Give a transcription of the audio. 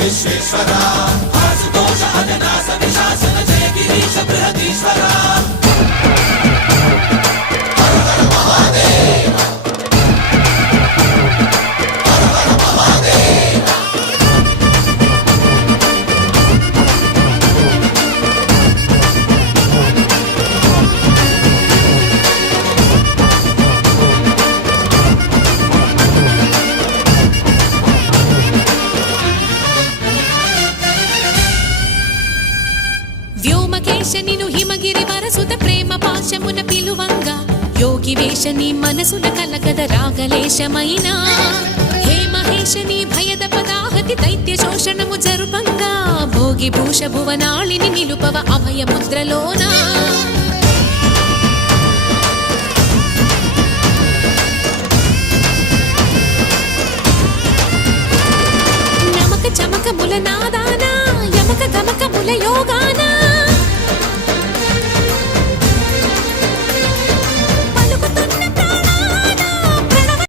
విశ్వేశ్వరా ఆశుతోష అజనాస విశాసన జయ గిరీశ బృహదీశ్వరా వ్యోమకేశనిను హిమగిరి వరసుత ప్రేమ పాశమున పిలువంగా యోగి వేషని మనసున కలకద రాగలేశమైనా హే మహేశని భయద పదాహతి దైత్య శోషణము జరుపంగా భోగి భూష భువనాళిని నిలుపవ అభయ ముద్రలోనా నమక చమక ముల నాదానా యమక గమక ముల యోగానా